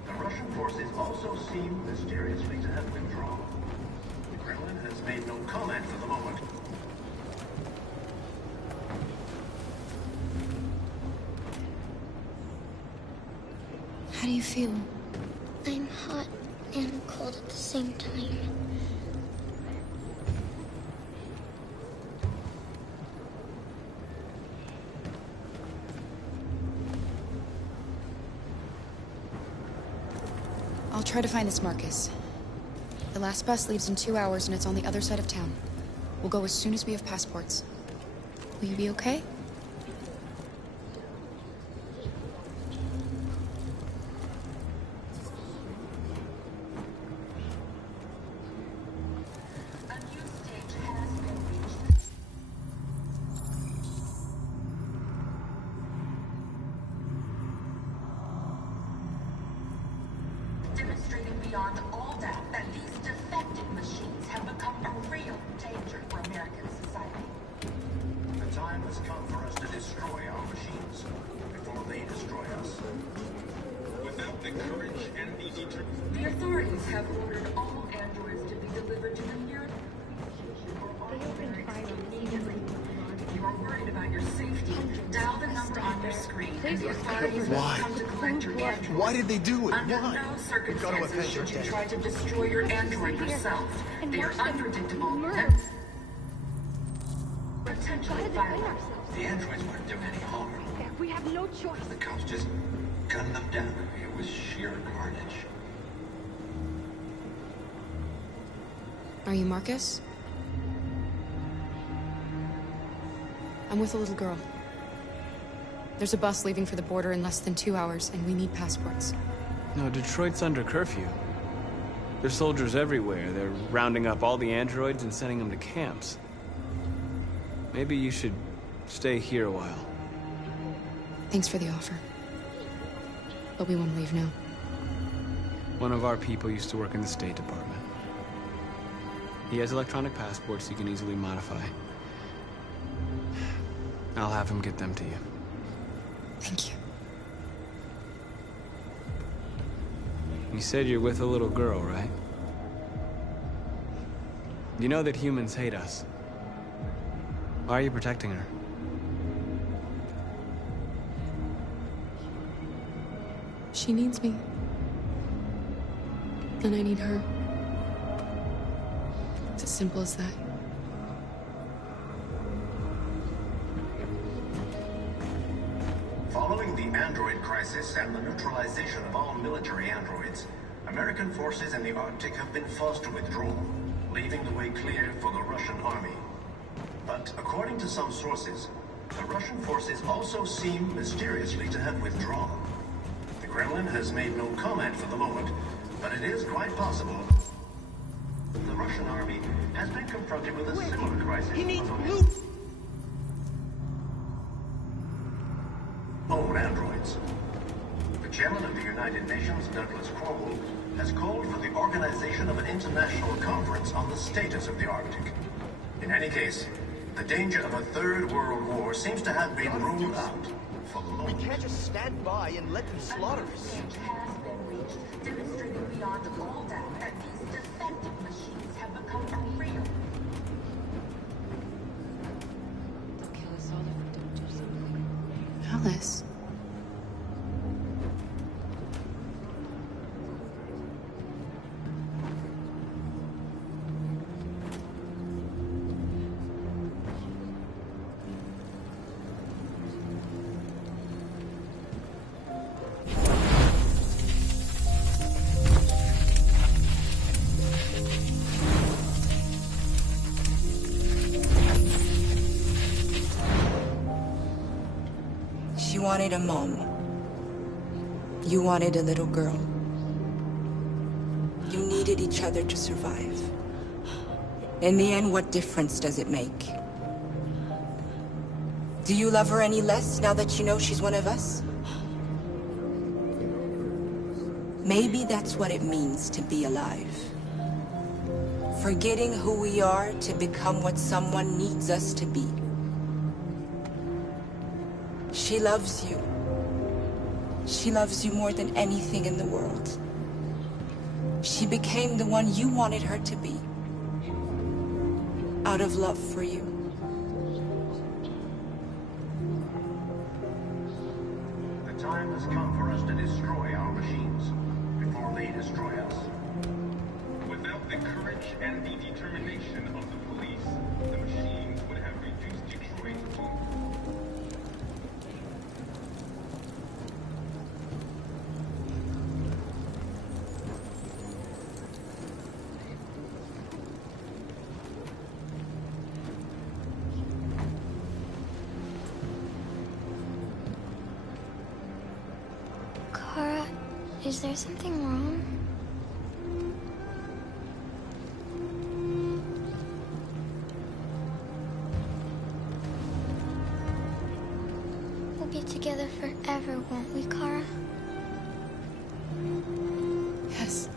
the Russian forces also seem mysteriously to have withdrawn. The Kremlin has made no comment for the moment. How do you feel? I'm hot and cold at the same time. I'll try to find this Marcus. The last bus leaves in 2 hours and it's on the other side of town. We'll go as soon as we have passports. Will you be okay? Demonstrating beyond all doubt that these defective machines have become a real danger for American society. The time has come for us to destroy our machines before they destroy us. Without the courage and the determination. The authorities have ordered all androids to be delivered to the nearest station or army barracks immediately. If you are worried about your safety, dial the number on your screen and the authorities will come to collect your android. Why did they do it? Under Why? no circumstances should you try to destroy your android yourself. They are unpredictable and potentially violent. The androids weren't doing any harm. We have no choice. The cops just gunned them down. It was sheer carnage. Are you Marcus? I'm with a little girl. There's a bus leaving for the border in less than 2 hours, and we need passports. No, Detroit's under curfew. There's soldiers everywhere. They're rounding up all the androids and sending them to camps. Maybe you should stay here a while. Thanks for the offer. But we won't leave now. One of our people used to work in the State Department. He has electronic passports he can easily modify. I'll have him get them to you. Thank you. You said you're with a little girl, right? You know that humans hate us. Why are you protecting her? She needs me. And I need her. It's as simple as that. Following the android crisis and the neutralization of all military androids, American forces in the Arctic have been forced to withdraw, leaving the way clear for the Russian army. But according to some sources, the Russian forces also seem mysteriously to have withdrawn. The Kremlin has made no comment for the moment, but it is quite possible that the Russian army has been confronted with a similar crisis. He needs loot! Old androids. The chairman of the United Nations, Douglas Cromwell, has called for the organization of an international conference on the status of the Arctic. In any case, the danger of a third world war seems to have been ruled out for the moment. We can't just stand by and let them slaughter us. Has been reached, demonstrating beyond all doubt that these defective machines have become unreal. They'll kill us all if we don't do something. Alice. She wanted a mom. You wanted a little girl. You needed each other to survive. In the end, what difference does it make? Do you love her any less now that you know she's one of us? Maybe that's what it means to be alive. Forgetting who we are to become what someone needs us to be. She loves you. She loves you more than anything in the world. She became the one you wanted her to be. Out of love for you. The time has come for us to destroy our machines before they destroy us. Without the courage and the determination of the police, the machines would have reduced Detroit to... Kara, is there something wrong? We'll be together forever, won't we, Kara? Yes.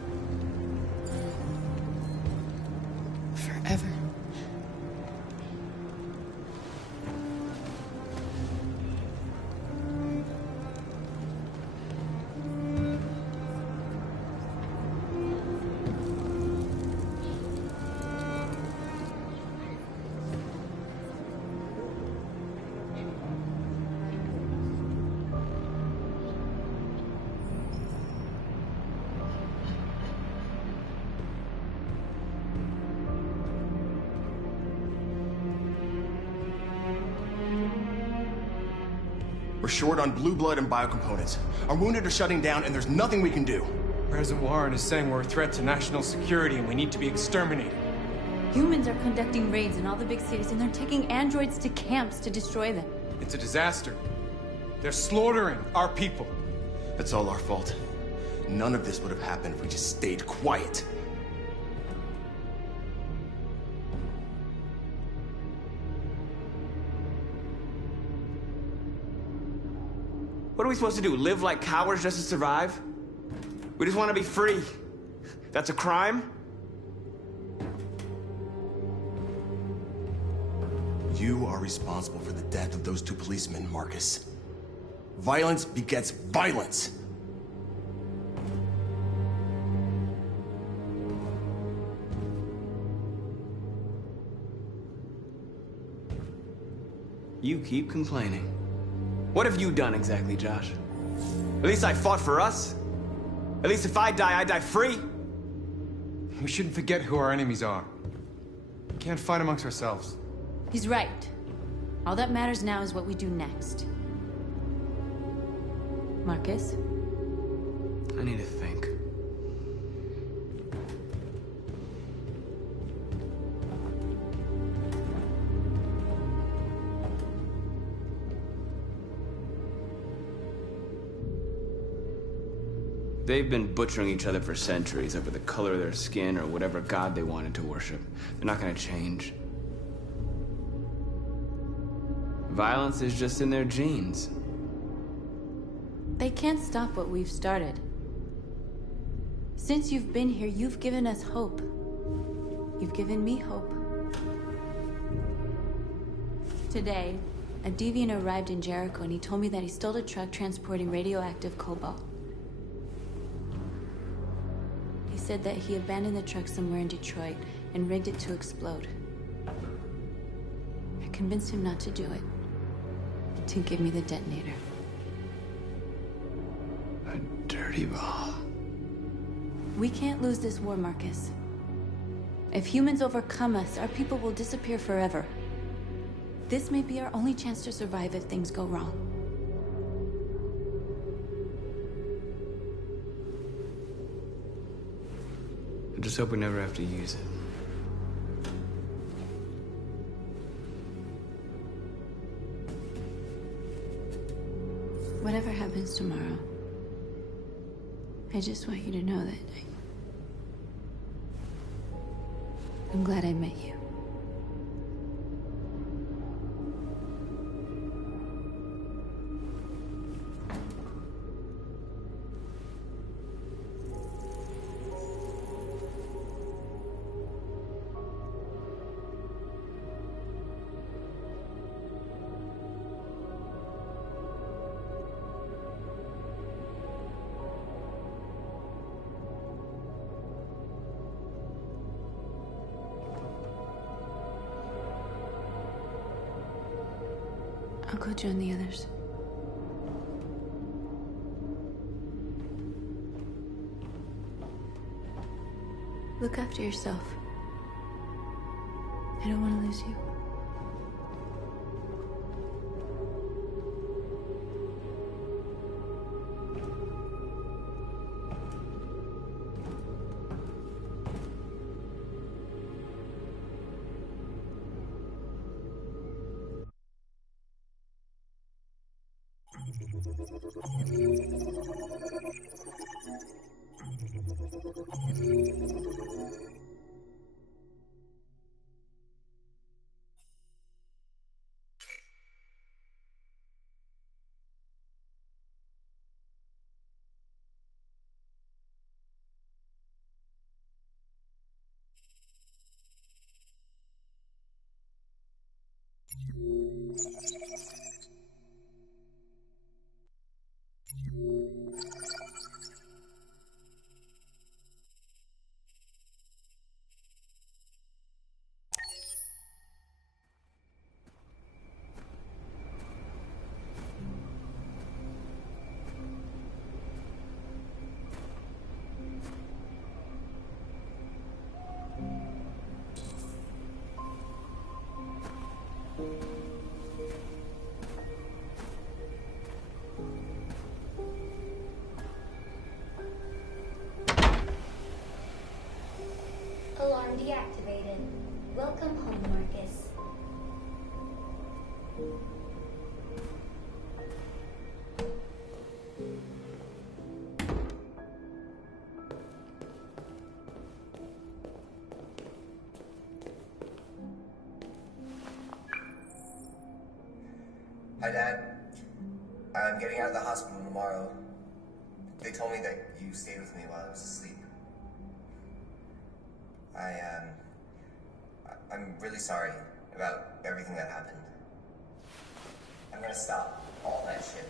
Forever. We're short on blue blood and biocomponents. Our wounded are shutting down, and there's nothing we can do. President Warren is saying we're a threat to national security and we need to be exterminated. Humans are conducting raids in all the big cities, and they're taking androids to camps to destroy them. It's a disaster. They're slaughtering our people. That's all our fault. None of this would have happened if we just stayed quiet. What are we supposed to do? Live like cowards just to survive? We just want to be free. That's a crime? You are responsible for the death of those two policemen, Marcus. Violence begets violence. You keep complaining. What have you done exactly, Josh? At least I fought for us. At least if I die free. We shouldn't forget who our enemies are. We can't fight amongst ourselves. He's right. All that matters now is what we do next. Marcus? I need to think. They've been butchering each other for centuries over the color of their skin or whatever god they wanted to worship. They're not gonna change. Violence is just in their genes. They can't stop what we've started. Since you've been here, you've given us hope. You've given me hope. Today, a deviant arrived in Jericho and he told me that he stole a truck transporting radioactive cobalt. He said that he abandoned the truck somewhere in Detroit and rigged it to explode. I convinced him not to do it, and to give me the detonator. A dirty ball. We can't lose this war, Marcus. If humans overcome us, our people will disappear forever. This may be our only chance to survive if things go wrong. I just hope we never have to use it. Whatever happens tomorrow, I just want you to know that I'm glad I met you. I'll go join the others. Look after yourself. I don't want to lose you. Alarm deactivated. Welcome home, Marcus. Hi, Dad. I'm getting out of the hospital tomorrow. They told me that you stayed with me while I was asleep. I'm really sorry about everything that happened. I'm gonna stop all that shit.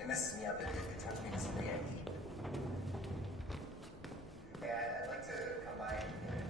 It messes me up. It turns me into something I hate. Yeah, I'd like to come by and get it.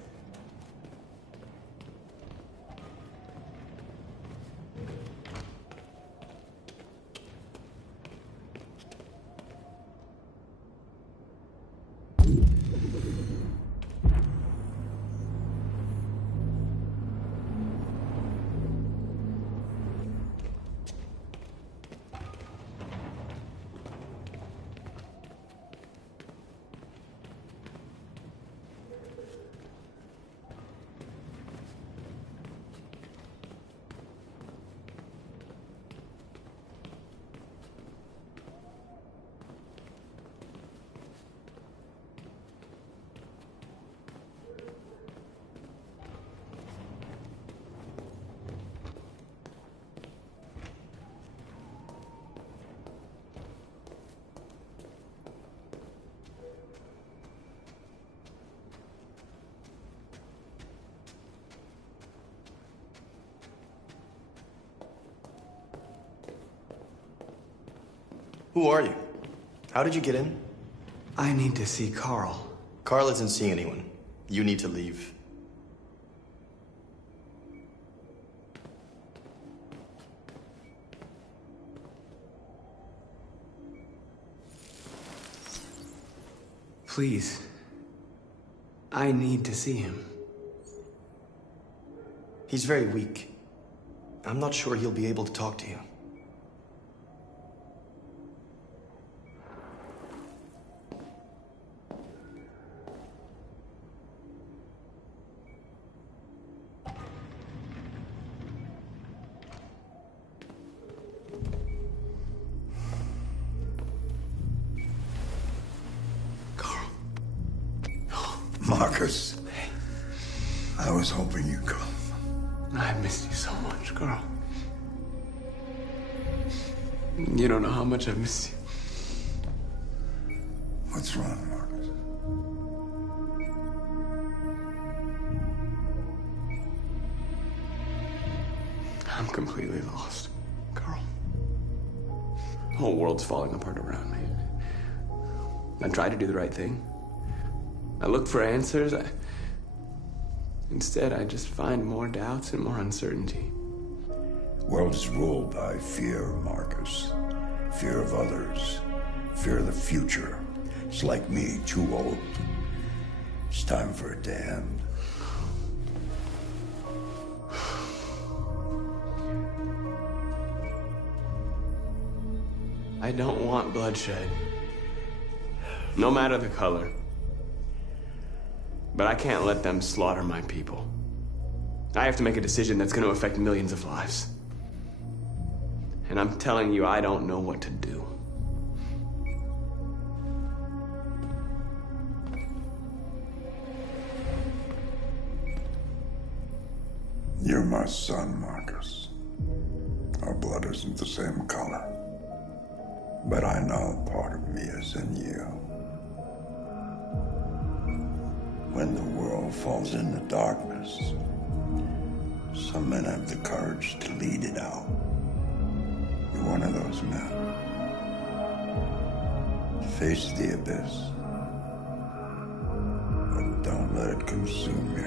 Who are you? How did you get in? I need to see Carl. Carl isn't seeing anyone. You need to leave. Please. I need to see him. He's very weak. I'm not sure he'll be able to talk to you. Marcus, I was hoping you'd come. I missed you so much, Carl. You don't know how much I missed you. What's wrong, Marcus? I'm completely lost, Carl. The whole world's falling apart around me. I tried to do the right thing. I looked for answers. Instead, I just find more doubts and more uncertainty. The world is ruled by fear, Marcus. Fear of others. Fear of the future. It's like me, too old. It's time for it to end. I don't want bloodshed. No matter the color. But I can't let them slaughter my people. I have to make a decision that's going to affect millions of lives. And I'm telling you, I don't know what to do. You're my son, Marcus. Our blood isn't the same color. But I know part of me is in you. When the world falls into darkness, some men have the courage to lead it out. You're one of those men. Face the abyss, but don't let it consume you.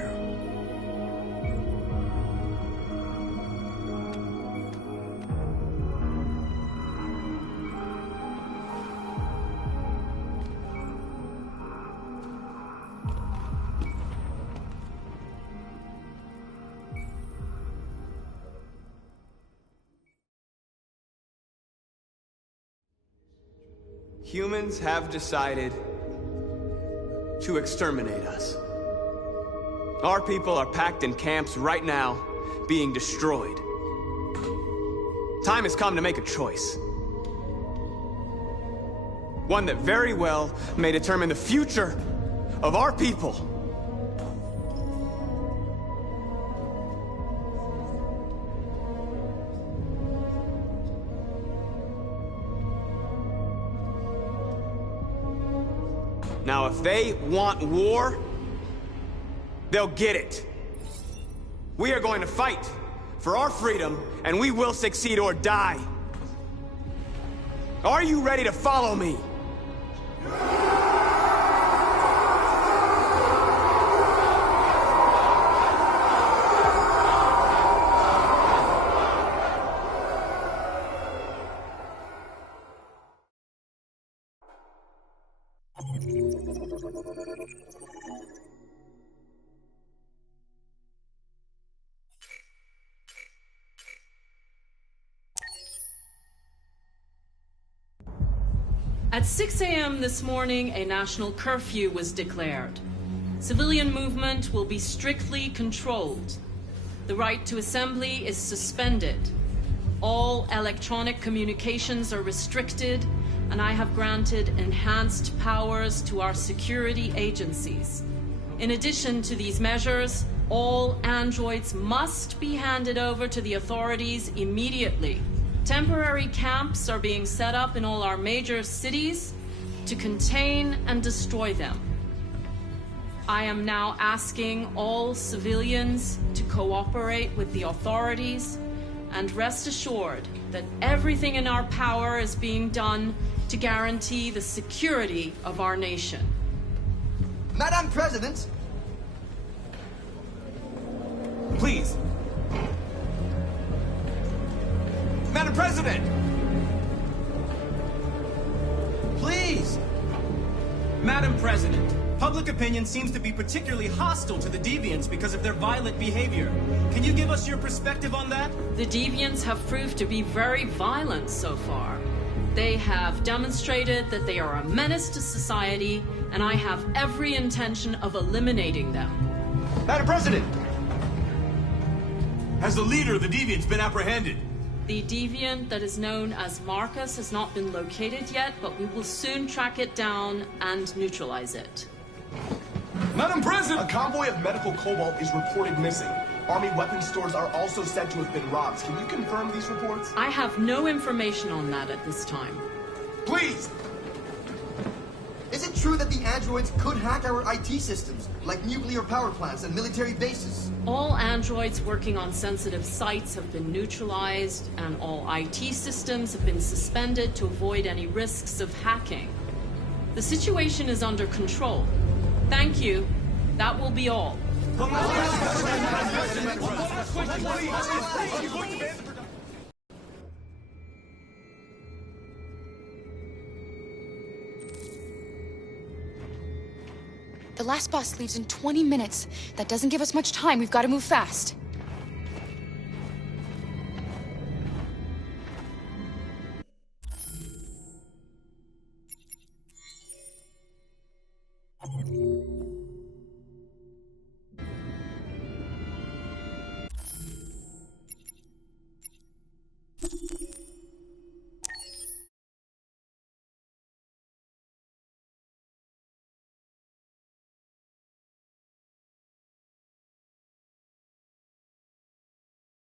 Humans have decided to exterminate us. Our people are packed in camps right now, being destroyed. Time has come to make a choice. One that very well may determine the future of our people. Now, if they want war, they'll get it. We are going to fight for our freedom, and we will succeed or die. Are you ready to follow me? At 6 a.m. this morning, a national curfew was declared. Civilian movement will be strictly controlled. The right to assembly is suspended. All electronic communications are restricted, and I have granted enhanced powers to our security agencies. In addition to these measures, all androids must be handed over to the authorities immediately. Temporary camps are being set up in all our major cities to contain and destroy them. I am now asking all civilians to cooperate with the authorities And rest assured that everything in our power is being done to guarantee the security of our nation. Madam President! Please. Madam President! Please! Madam President, public opinion seems to be particularly hostile to the Deviants because of their violent behavior. Can you give us your perspective on that? The Deviants have proved to be very violent so far. They have demonstrated that they are a menace to society, and I have every intention of eliminating them. Madam President! Has the leader of the Deviants been apprehended? The Deviant that is known as Marcus has not been located yet, but we will soon track it down and neutralize it. Madam President! A convoy of medical cobalt is reported missing. Army weapons stores are also said to have been robbed. Can you confirm these reports? I have no information on that at this time. Please! Is it true that the androids could hack our IT systems, like nuclear power plants and military bases? All androids working on sensitive sites have been neutralized, and all IT systems have been suspended to avoid any risks of hacking. The situation is under control. Thank you. That will be all. The last bus leaves in 20 minutes. That doesn't give us much time. We've got to move fast.